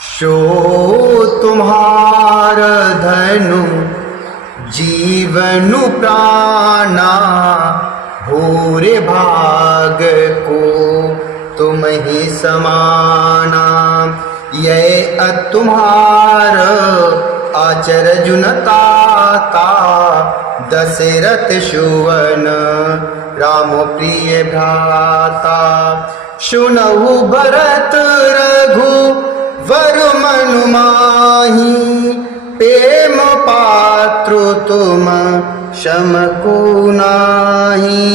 Show तुम्हार धनु जीवनु प्राणा, भूरे भाग को तुम ही समाना। यह तुम्हार आचरजुन ताता, दशरथ सुवन राम प्रिय भ्राता। सुनहु भरत रघु वर मनु माही, प्रेम पात्र तुम शम को नाही।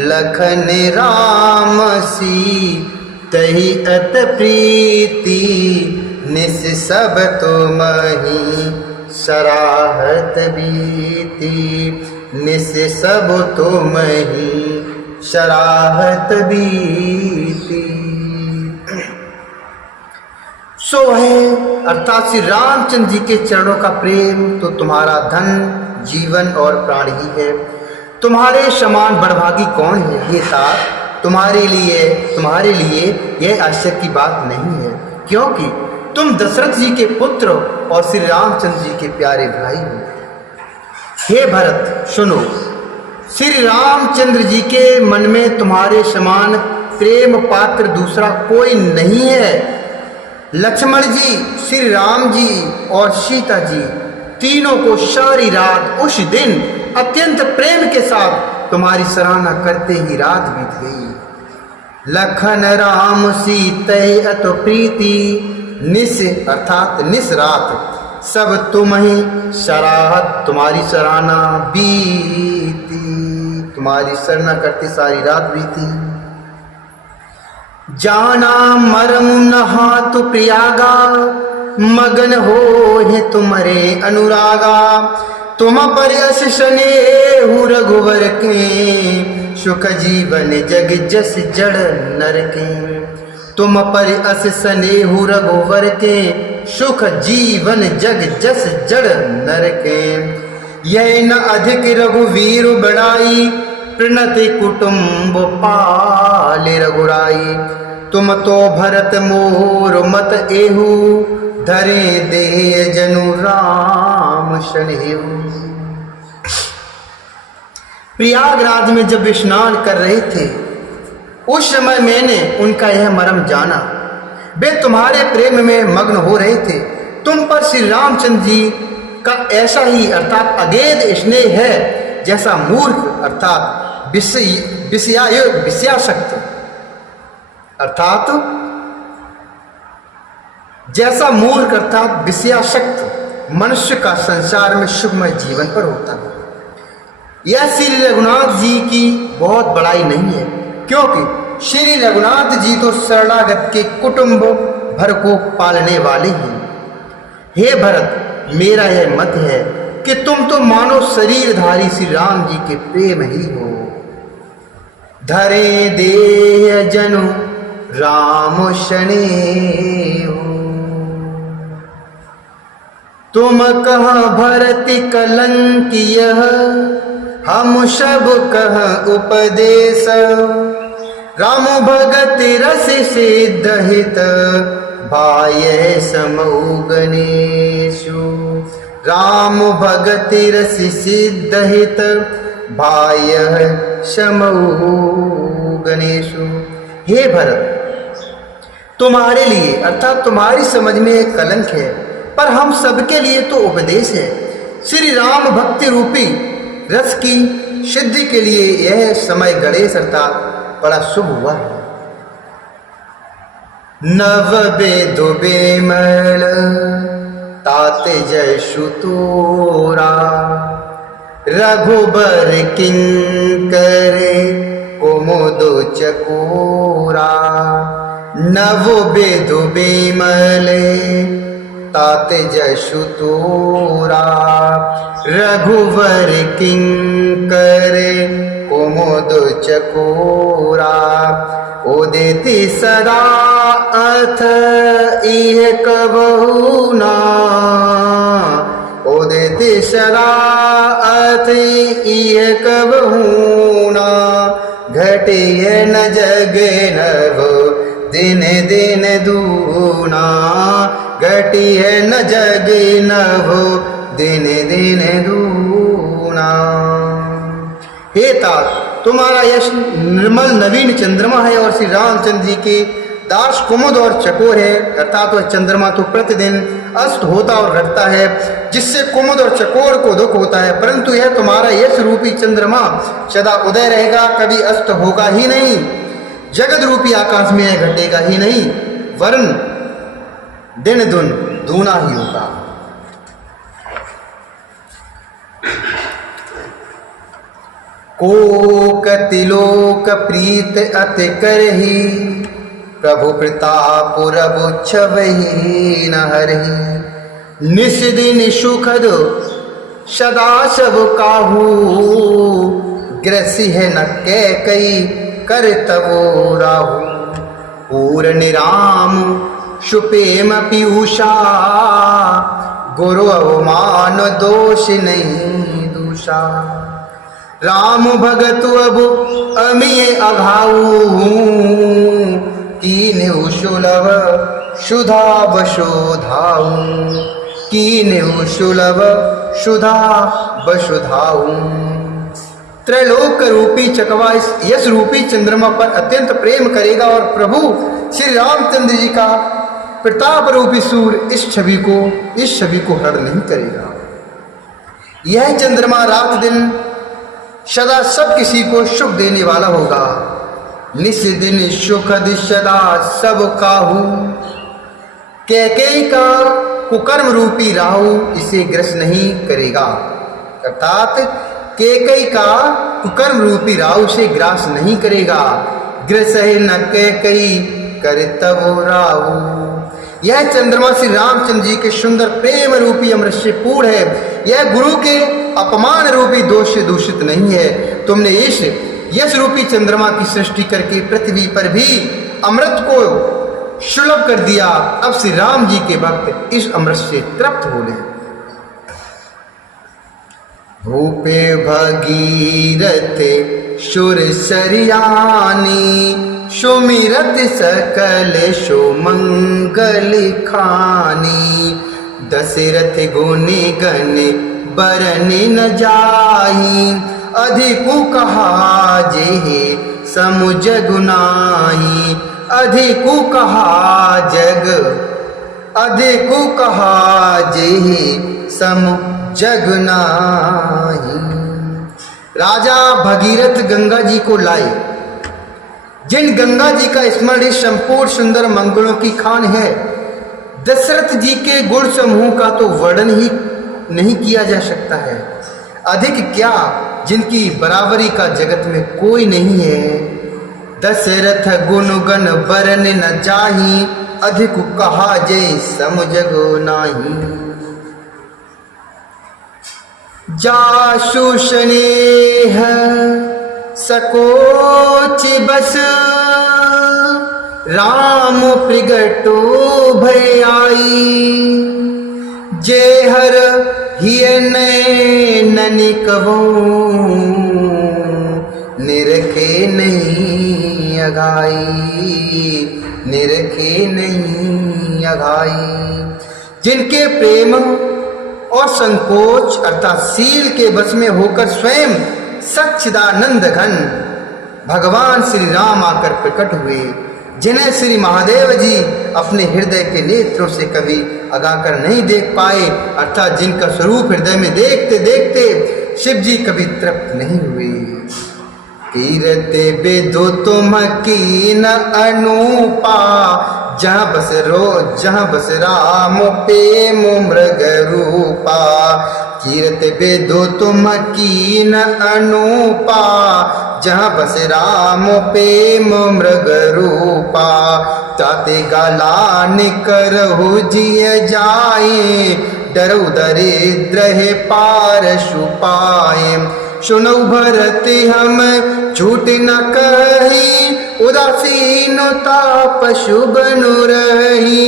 लखन राम सी तही अत प्रीति, निस सब तुम ही सराहत बीती। निस सब तुम ही सराहत बीती। सो है अर्थात श्री रामचंद्र जी के चरणों का प्रेम तो तुम्हारा धन जीवन और प्राण ही है। तुम्हारे समान बड़भागी कौन है ये तात, तुम्हारे लिए यह आश्चर्य की बात नहीं है, क्योंकि तुम दशरथ जी के पुत्र और श्री रामचंद्र जी के प्यारे भाई हो। हे भरत सुनो, श्री रामचंद्र जी के मन में तुम्हारे समान प्रेम पात्र दूसरा कोई नहीं है। लक्ष्मण जी, श्री राम जी और सीता जी तीनों को सारी रात उस दिन अत्यंत प्रेम के साथ तुम्हारी सराहना करते ही रात बीत गई। लखन राम सीते अत प्रीति, निस अर्थात निस रात सब तुम ही सराहत तुम्हारी सराहना बीती। तुम्हारी सराहना करते सारी रात बीती। जाना मरम नहात प्रियागा, मगन हो है तुम्हारे अनुरागा। तुम पर यश स्नेहु रघुवर के, सुख जीवन जग जस जड़ नर के। तुम पर अस स्नेहु रघुवर के, सुख जीवन जग जस जड़ नर के। यह न अधिक रघुवीर बड़ाई, प्रणति कुटुंब पाले रघुराई। तुम तो भरत मोर मत एहु, धरे दे जनु राम शनेहु। प्रयागराज में जब स्नान कर रहे थे उस समय मैंने उनका यह मर्म जाना। वे तुम्हारे प्रेम में मग्न हो रहे थे। तुम पर श्री रामचंद्र जी का ऐसा ही अर्थात अगेध स्नेह है जैसा मूर्ख अर्थात विषयासक्त अर्थात जैसा मूर्ख अर्थात विषयासक्त मनुष्य का संसार में सुखमय जीवन पर होता है। यह श्री रघुनाथ जी की बहुत बड़ाई नहीं है, क्योंकि श्री रघुनाथ जी तो शरणागत के कुटुंब भर को पालने वाले हैं। हे भरत, मेरा यह मत है कि तुम तो मानो शरीरधारी श्री राम जी के प्रेम ही हो। धरे देह जनु राम शनेहु, तुम कह भरति कलंक यह, हम सब कह उपदेश। राम भगत रस सिद्ध हित, भाय समऊ गणेशु। राम भगत रस सिद्ध हित, भाय समऊ गणेशु। हे भरत, तुम्हारे लिए अर्थात तुम्हारी समझ में एक कलंक है, पर हम सबके लिए तो उपदेश है। श्री राम भक्ति रूपी रस की सिद्धि के लिए यह समय गणेश अर्थात बड़ा शुभ हुआ है। नव बेदो बेमल ताते जय सुतोरा, रघुबर किंकरे कुमुदो चकोरा। नव बेदो बेमले ताते जशु तोरा, रघुवर किंकरे कुमुद चकोरा। उदिति सदा अथ इह कबहु ना, उदिति सदा अथ इह कबहु ना। घटिय न जग नभ दिन दिन दूना, घटी है न जगे न हो दिन दिन दूना। हे तात, तुम्हारा यश निर्मल नवीन चंद्रमा है और श्री रामचंद्र जी के दास कुमुद और चकोर है, अर्थात वह चंद्रमा तो प्रतिदिन अस्त होता और घटता है, जिससे कुमुद और चकोर को दुख होता है, परंतु यह तुम्हारा यश रूपी चंद्रमा सदा उदय रहेगा, कभी अस्त होगा ही नहीं। जगत रूपी आकाश में यह घटेगा ही नहीं, वरन दिन दुन दूना ही होगा। को कतिलोक प्रीत अति करही, प्रभु प्रताप रघु छवहि न हरहि। निस दिन सुखद सदा सब काहू, ग्रसी है न कैकई कर तवो राहु। पूर्ण राम सुपेम पीयूषा, गुरु अवमान दोष नहीं दूषा। राम भगत अब अमिय अघाऊ, कीन्हु सुलभ सुधा बशोधाऊ। कीन्हु सुलभ सुधा बशोधाऊ। त्रैलोक रूपी चकवा इस यश रूपी चंद्रमा पर अत्यंत प्रेम करेगा और प्रभु श्री रामचंद्र जी का प्रताप रूपी सूर्य इस छवि को हरण नहीं करेगा। यह चंद्रमा रात दिन सदा सब किसी को सुख देने वाला होगा। निस दिन सुखद सदा सब काहू, कैकेयी का कुकर्म रूपी राहु इसे ग्रस्त नहीं करेगा। अर्थात कैकेयी का कुकर्म रूपी राहु से ग्रास नहीं करेगा। ग्रस है न कैकेयी कर तब राहु। यह चंद्रमा श्री रामचंद्र जी के सुंदर प्रेम रूपी अमृत से पूर्ण है। यह गुरु के अपमान रूपी दोष से दूषित नहीं है। तुमने इस यश रूपी चंद्रमा की सृष्टि करके पृथ्वी पर भी अमृत को सुलभ कर दिया। अब श्री राम जी के भक्त इस अमृत से तृप्त हो ले। भूपे भगीरथ सुर सरियानी, सुमिरत सकल सुमंगल खानी। दशरथ गुनि गण बरन न जाही, अधिकु कहा जेहि समु जग नाही। अधिकु कहा जेहि समु जग नाही। राजा भगीरथ गंगा जी को लाए। जिन गंगा जी का स्मरण इस संपूर्ण सुंदर मंगलों की खान है। दशरथ जी के गुण समूह का तो वर्णन ही नहीं किया जा सकता है। अधिक क्या, जिनकी बराबरी का जगत में कोई नहीं है। दशरथ गुण गण बरन न जाही, अधिक कहा जय सम जग नाही। जासु स्नेह सकोच बस, राम प्रगटो भय आई। जे हर हिय नैननि कबहु, निरखे नहीं अघाई। निरखे नहीं अघाई। जिनके प्रेम और संकोच अर्थात शील के बस में होकर स्वयं सच्चिदानंद घन भगवान श्री राम आकर प्रकट हुए। जिन्हें श्री महादेव जी अपने हृदय के नेत्रों से कभी अगाकर नहीं देख पाए, अर्थात जिनका स्वरूप हृदय में देखते देखते शिव जी कभी तृप्त नहीं हुए। कीरते बेदो तुम कीन अनूपा, जहाँ बस राम प्रेम मृग रूपा। कीरते बेदो तुम कीन अनूपा, जहाँ बस राम प्रेम मृग रूपा। ताते गालान करहु जिय जाए, डरउ दरिद्र है पार सुपाए। सुनौ भरत हम झूठ न कही, उदासीन ताप शुभ नु रही।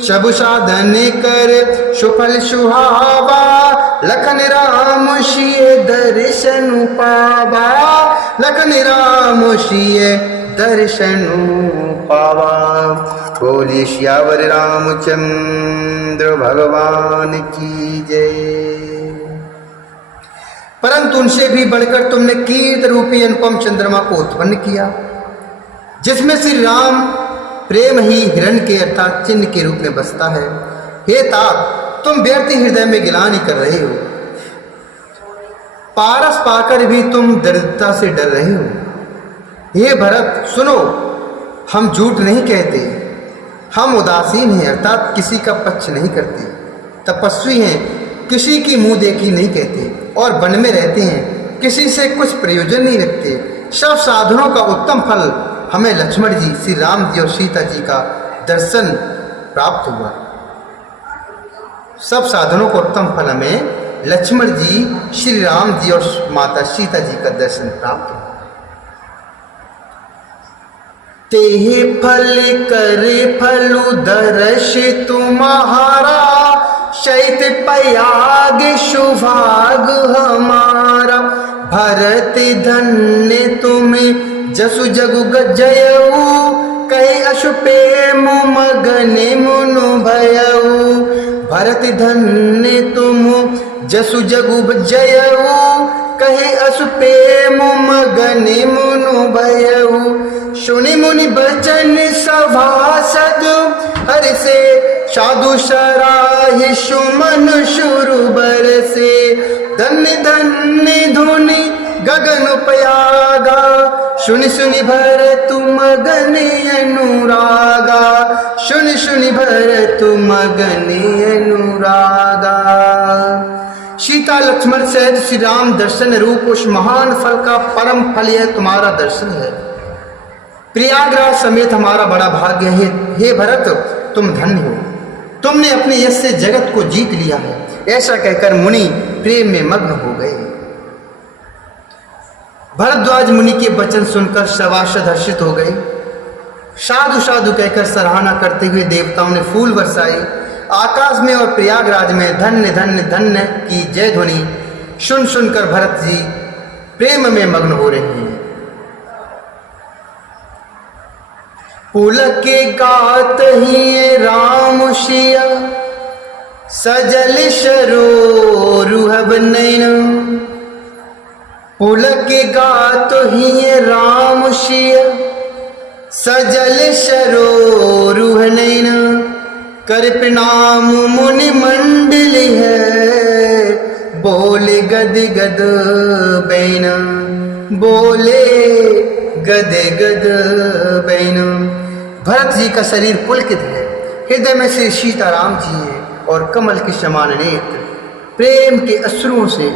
सब साधन कर सुफल सुहावा, लखन राम सिय दर्शन पावा। लखन राम सिय दर्शन पावा। बोलिए श्यावर रामचंद्र भगवान की जय। परंतु उनसे भी बढ़कर तुमने कीर्त रूपी अनुपम चंद्रमा को उत्पन्न किया, जिसमें श्री राम प्रेम ही हिरण के अर्थात चिन्ह के रूप में बसता है। हे तात, तुम व्यर्थ हृदय में गिलानी कर रहे हो, पारस पाकर भी तुम दरिद्रता से डर रहे हो। हे भरत सुनो, हम झूठ नहीं कहते, हम उदासीन हैं अर्थात किसी का पक्ष नहीं करते, तपस्वी हैं, किसी की मुंह देखी नहीं कहते, और वन में रहते हैं, किसी से कुछ प्रयोजन नहीं रखते। सब साधनों का उत्तम फल हमें लक्ष्मण जी, श्री राम जी और सीता जी का दर्शन प्राप्त हुआ। सब साधनों का उत्तम फल हमें लक्ष्मण जी, श्री राम जी और माता सीता जी का दर्शन प्राप्त हुआ। तेहे फल करे फलु दर्श तुम्हारा, शैत पयाग शुभाग हमारा। भरत धन्य तुम्हें जसु जगु गजयऊ, कहे अशु प्रेम मगने मुनु भयऊ। भरत धन्य तुम जसु जगु जयऊ, कहे अशु प्रेम मगने मुनु भयऊ। सुनि मुनि बचन सभासद, हरि से साधु सराहि सुमन शुरु बरसे। धन्य धन्य धुनि गगन पयागा, सुनि सुनि भरत मगने अनुरागा। सुनि सुनि भरत मगने अनुरागा। सीता लक्ष्मण सहित श्री राम दर्शन रूप उस महान फल का परम फल यह तुम्हारा दर्शन है। प्रयागराज समेत हमारा बड़ा भाग्य है। हे भरत, तुम धन्य हो, तुमने अपने यश से जगत को जीत लिया है। ऐसा कहकर मुनि प्रेम में मग्न हो गए। भरद्वाज मुनि के वचन सुनकर सभासद हर्षित हो गए। साधु साधु कहकर सराहना करते हुए देवताओं ने फूल बरसाए। आकाश में और प्रयागराज में धन्य धन्य धन्य की जय ध्वनि सुन सुनकर भरत जी प्रेम में मग्न हो रहे हैं। पुलक गात ही राम शिया, सजल सरोरुहब नैन। पुलक गात ही राम शिया, सजल सरोरुह नैन। कर प्रणाम मुनि मंडल है, बोले गद गद बैन। बोले गद गद बैन। भरत जी का शरीर पुलकित है, हृदय में श्री सीताराम जी हैं और कमल के समान नेत्र प्रेम के अश्रुओं से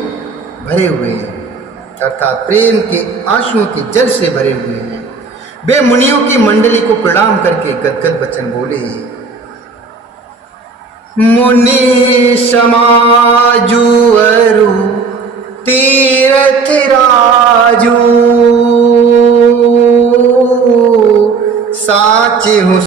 भरे हुए हैं, अर्थात प्रेम के आंसुओं के जल से भरे हुए हैं। वे मुनियों की मंडली को प्रणाम करके गदगद वचन बोले। मुनि समाजु अरु तीरथ राजू, साचे हूँ